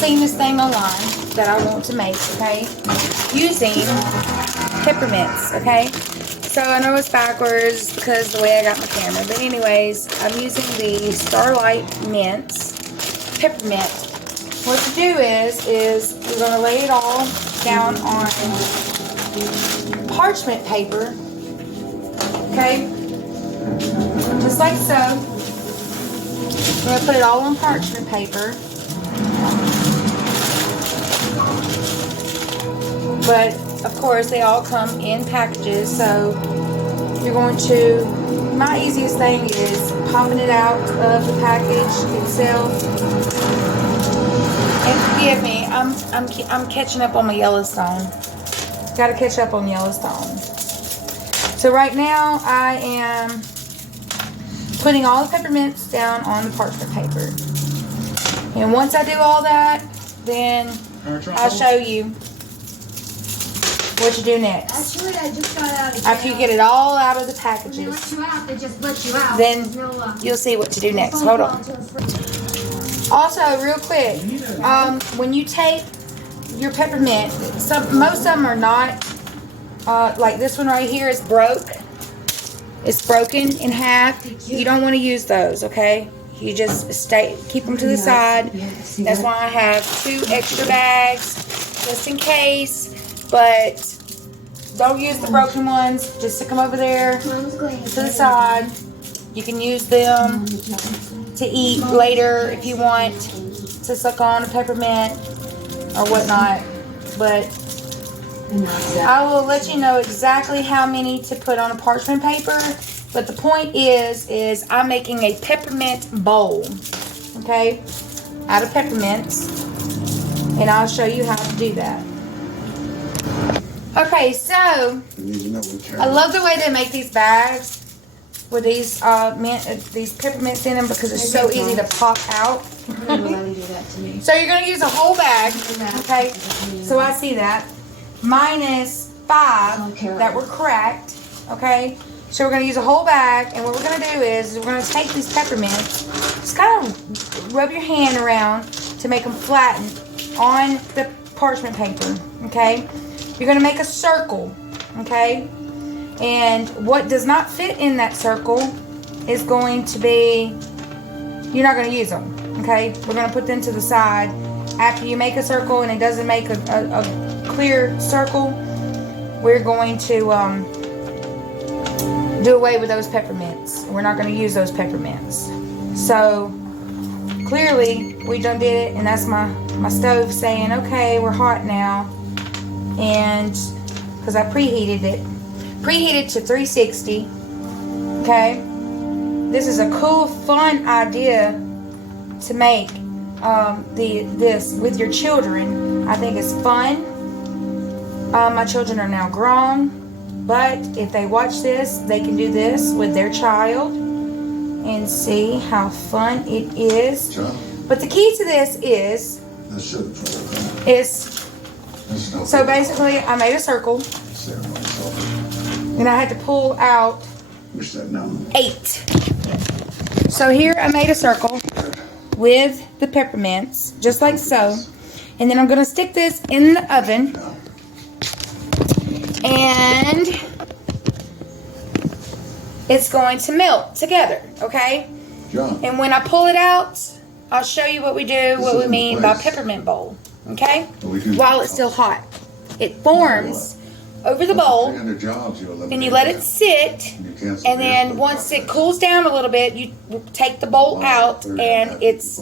seen this thing online that I want to make, okay? Using peppermints, okay? So I know it's backwards because the way I got my camera. But anyways, I'm using the Starlight Mints Peppermint. What to do is we're going to lay it all down on parchment paper. Okay? Just like so. I'm going to put it all on parchment paper. But, of course, they all come in packages, so you're going to, my easiest thing is popping it out of the package itself. And forgive me, I'm catching up on my Yellowstone. Got to catch up on Yellowstone. So right now, I am putting all the peppermints down on the parchment paper. And once I do all that, then I'll show you what you do next. Actually, I just got out of After you get it all out of the packages, when they let you out, they just let you out. then you'll see what to do next. Hold on. Also, real quick, when you take your peppermint, most of them are not, like this one right here is broke. It's broken in half. You don't want to use those, okay? You just keep them to the side. That's why I have 2 extra bags, just in case. But don't use the broken ones. Just stick them over there to the side. You can use them to eat later if you want to suck on a peppermint or whatnot. But I will let you know exactly how many to put on a parchment paper. But the point is I'm making a peppermint bowl, okay, out of peppermints. And I'll show you how to do that. Okay, so I love the way they make these bags with these peppermints in them because it's so easy to pop out. So you're going to use a whole bag, okay? So I see that. Minus 5 that were cracked, okay? So we're going to use a whole bag, and what we're going to do is we're going to take these peppermints, just kind of rub your hand around to make them flatten on the parchment paper, okay? You're going to make a circle, okay? And what does not fit in that circle is going to be, you're not going to use them, okay? We're going to put them to the side. After you make a circle and it doesn't make a clear circle, we're going to do away with those peppermints. We're not going to use those peppermints. So clearly we done did it, and that's my stove saying, okay, we're hot now. And because I preheated to 360. Okay, this is a cool, fun idea to make this with your children. I think it's fun. My children are now grown, but if they watch this, they can do this with their child and see how fun it is. But the key to this is so basically I made a circle and I had to pull out 8. So here I made a circle with the peppermints, just like so. And then I'm going to stick this in the oven. And it's going to melt together, okay? And when I pull it out, I'll show you what we mean by peppermint bowl, okay? While it's still hot. It forms over the bowl, and you let it sit, and then once it cools down a little bit, you take the bowl out, and it's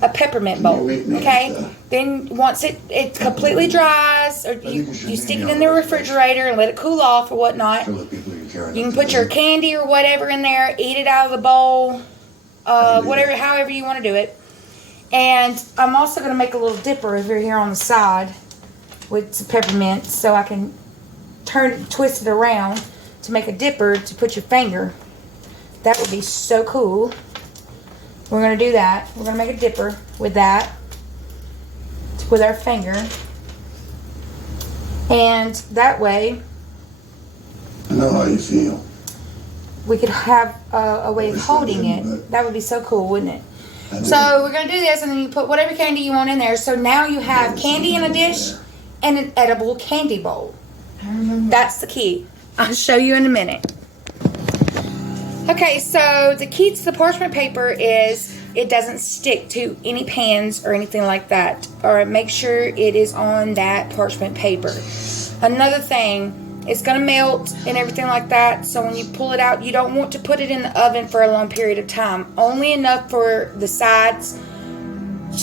a peppermint bowl, okay? Then once it completely dries, or you stick it in the refrigerator and let it cool off or whatnot. You can put your candy or whatever in there, eat it out of the bowl, however you want to do it. And I'm also going to make a little dipper over here on the side with some peppermint, so I can twist it around to make a dipper to put your finger. That would be so cool. We're going to do that. We're going to make a dipper with that, with our finger. And that way, I know how you feel. We could have a way of holding it. That would be so cool, wouldn't it? So we're going to do this, and then you put whatever candy you want in there. So now you have candy in a dish and an edible candy bowl. That's the key. I'll show you in a minute. Okay, so the key to the parchment paper is it doesn't stick to any pans or anything like that. Or make sure it is on that parchment paper. Another thing, it's going to melt and everything like that. So when you pull it out, you don't want to put it in the oven for a long period of time. Only enough for the sides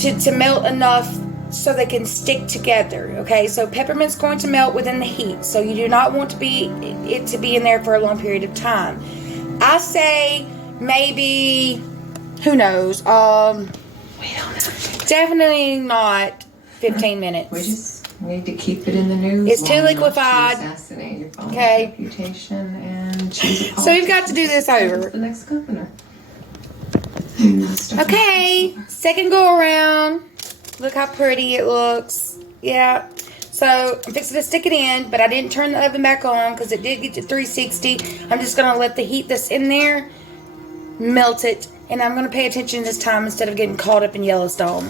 to melt enough so they can stick together. Okay, so peppermint's going to melt within the heat. So you do not want it to be in there for a long period of time. I say maybe, who knows, we don't know. Definitely not 15 minutes. We just need to keep it in the news. It's too liquefied. Okay. Reputation and choose a so we've got to do this over. The next governor. Okay, second go around. Look how pretty it looks. Yeah. So I'm fixing to stick it in, but I didn't turn the oven back on because it did get to 360. I'm just going to let the heat that's in there melt it. And I'm going to pay attention this time instead of getting caught up in Yellowstone.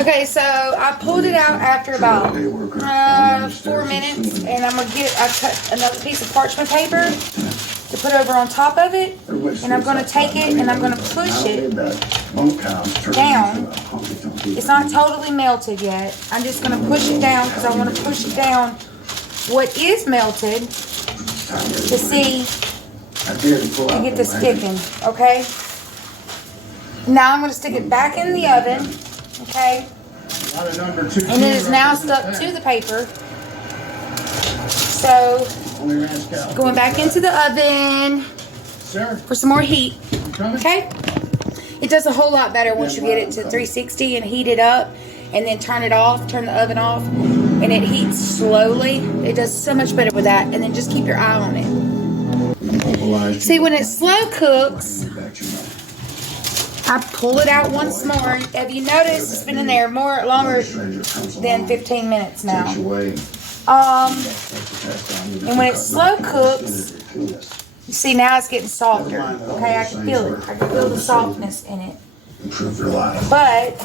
Okay, so I pulled it out after about 4 minutes. And I cut another piece of parchment paper to put over on top of it. And I'm going to take it and I'm going to push it down. It's not totally melted yet. I'm just going to push it down because I want to push it down what is melted to see and get the sticking. Okay? Now I'm going to stick it back in the oven. Okay? And it is now stuck to the paper. So, going back into the oven for some more heat. Okay? It does a whole lot better once you get it to 360 and heat it up and then turn the oven off, and it heats slowly. It does so much better with that, and then just keep your eye on it. See, when it slow cooks, I pull it out once more. Have you noticed it's been in there longer than 15 minutes now? And when it slow cooks, you see now it's getting softer. Okay, I can feel it. I can feel the softness in it. Improve your life. But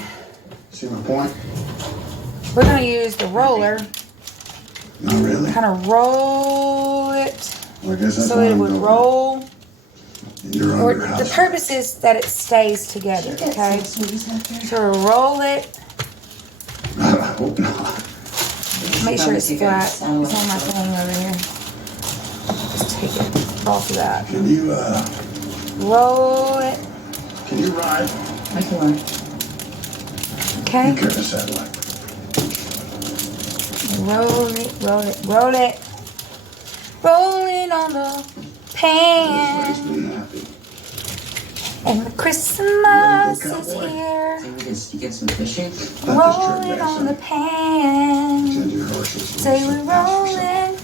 See my point? we're going to use the roller. Not really. Kind of roll it Well, I guess that's so why it I'm would going. roll. You're Or under house. the purpose is that it stays together. Okay, so we'll roll it. I hope not. Make sure it's flat. It's on my thing over here. Just take it off of that. Can you, Roll it. can you ride? I can run. Okay. You carry a satellite. Roll it, roll it, roll it. Rolling on the pan. This makes me happy. And the Christmas is here. You get some fishing? Rolling on the pan. Send your horses. Say we're rolling,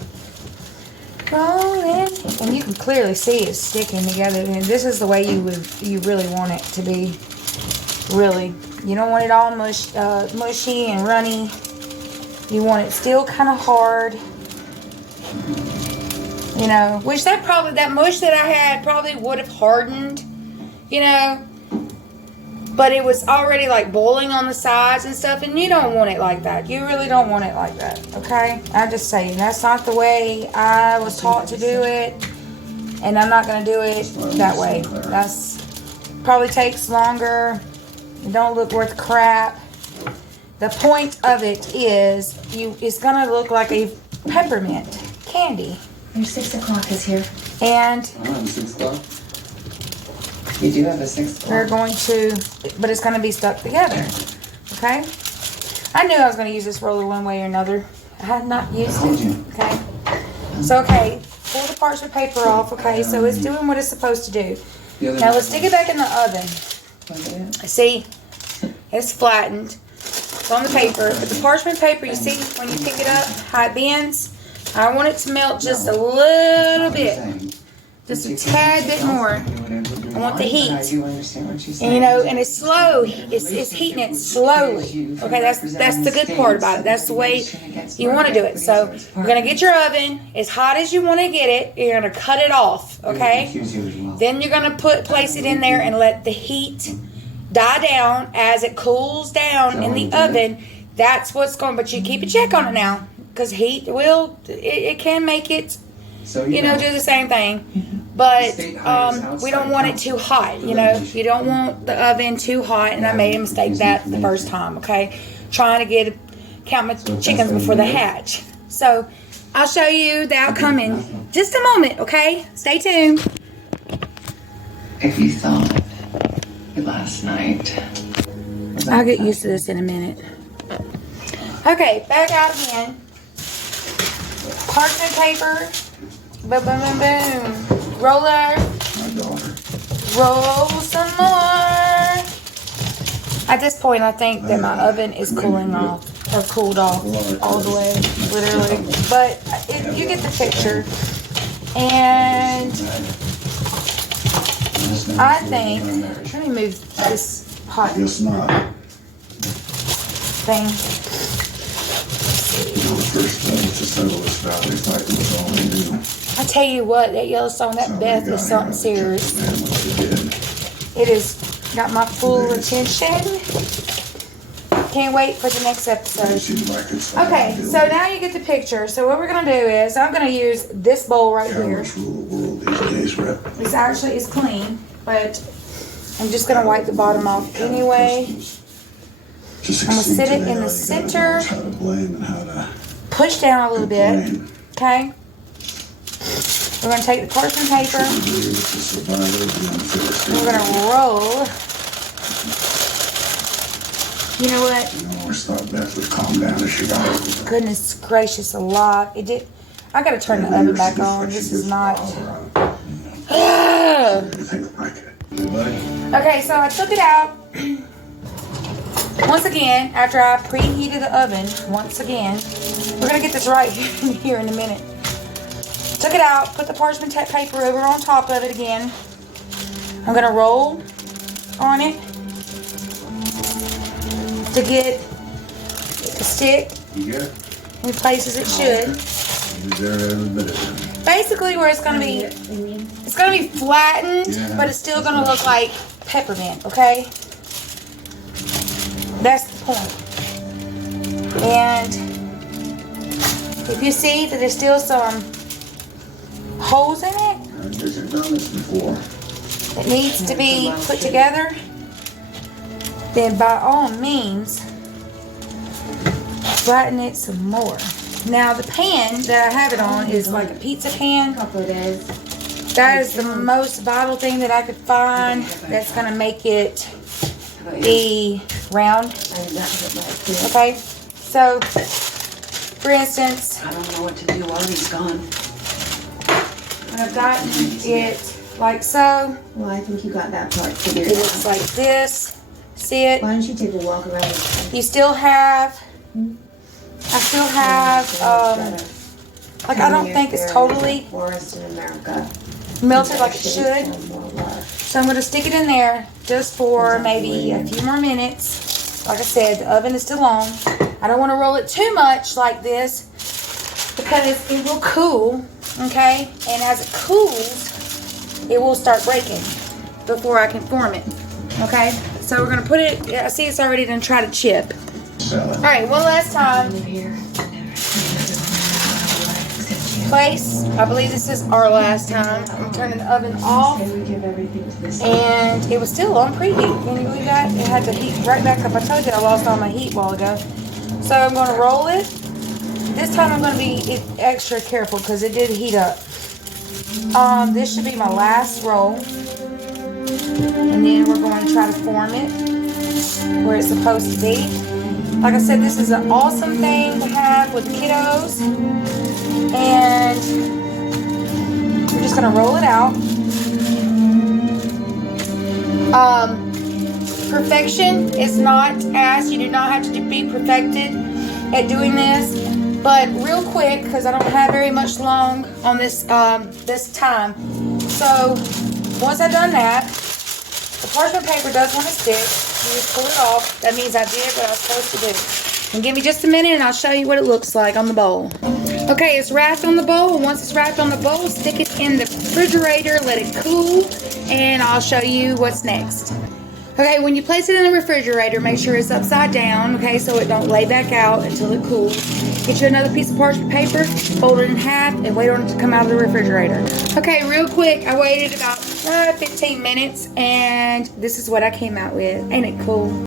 rolling. And you can clearly see it sticking together. And this is the way you really want it to be. Really. You don't want it all mushy and runny. You want it still kind of hard. You know, which that mush that I had probably would have hardened, you know. But it was already like boiling on the sides and stuff, and you don't want it like that. You really don't want it like that, okay? I'm just saying, that's not the way I was taught to do it, and I'm not going to do it that way. That's probably takes longer. It don't look worth crap. The point of it is, it's going to look like a peppermint candy. Your 6 o'clock is here. And 6 o'clock? You do have a 6 o'clock. we're going to, but it's going to be stuck together. Okay? I knew I was going to use this roller one way or another. I had not used it. Okay? So, okay, pull the parchment paper off. Okay, so it's doing what it's supposed to do. Now let's stick it back in the oven. See? It's flattened. It's on the paper. But the parchment paper, you see when you pick it up, how it bends? I want it to melt just a little bit. Just a tad bit more. I want the heat. And you know, and it's slow. It's heating it slowly. Okay, that's the good part about it. That's the way you want to do it. So you're gonna get your oven as hot as you want to get it. You're gonna cut it off. Okay. Then you're gonna place it in there and let the heat die down as it cools down in the oven. That's what's going. But you keep a check on it now, because heat will. It can make it. So do the same thing. But we don't want it too hot. You don't want the oven too hot. And I made a mistake that the first time. Okay, trying to count my chickens before they hatch. So I'll show you the outcome in just a moment. Okay, stay tuned. If you thought last night, I'll get used to this in a minute. Okay, back out again. Parchment paper. Boom, boom, boom, boom. Roller. Roll some more. At this point, I think that my oven is cooling off, or cooled off all the way, literally. But you get the picture. And I think, let me move this hot thing. I tell you what, that Yellowstone, that Beth is something serious. It has got my full attention. Can't wait for the next episode. Okay, so now you get the picture. So what we're going to do is, I'm going to use this bowl right here. This actually is clean, but I'm just going to wipe the bottom off anyway. I'm going to sit it in the center. Push down a little bit. Okay? We're going to take the parchment paper. We're going to roll. You know what? Goodness gracious alive. It did. I got to turn the oven back on. This is not. Okay, so I took it out. Once again, after I preheated the oven, once again, we're going to get this right here in a minute. Took it out, put the parchment paper over on top of it again. I'm going to roll on it to get it to stick in places it should. Basically where it's going to be flattened, but it's still going to look like peppermint, okay? That's the point. And if you see that there's still some holes in it, it needs to be put together, then by all means flatten it some more. Now the pan that I have it on is like a pizza pan. That is the most vital thing that I could find that's going to make it be round. Okay, so for instance, I don't know what to do while he's gone. I've gotten it like so. Well, I think you got that part It figured looks like this. See it? Why don't you take a walk around? You still have. I still have. Like I don't think it's totally Forest in America. melted like it should. So I'm going to stick it in there just for maybe a few more minutes. Like I said, the oven is still on. I don't want to roll it too much like this because it will cool, okay? And as it cools, it will start breaking before I can form it, okay? So we're going to put it, I see it's already done try to chip. All right, one last time. Place. I believe this is our last time. I'm turning the oven off. And it was still on preheat. Can you believe that? It had to heat right back up. I told you I lost all my heat a while ago. So I'm going to roll it. This time I'm going to be extra careful because it did heat up. This should be my last roll. And then we're going to try to form it where it's supposed to be. Like I said, this is an awesome thing to have with kiddos. And we're just going to roll it out. Perfection is not asked. You do not have to be perfected at doing this. But real quick, because I don't have very much long on this this time. So once I've done that, the parchment paper does want to stick. You just pull it off. That means I did what I was supposed to do. And give me just a minute and I'll show you what it looks like on the bowl. Okay, it's wrapped on the bowl. Once it's wrapped on the bowl, stick it in the refrigerator, let it cool, and I'll show you what's next. Okay, when you place it in the refrigerator, make sure it's upside down, okay, so it don't lay back out until it cools. Get you another piece of parchment paper, fold it in half, and wait on it to come out of the refrigerator. Okay, real quick, I waited about 15 minutes, and this is what I came out with. Ain't it cool?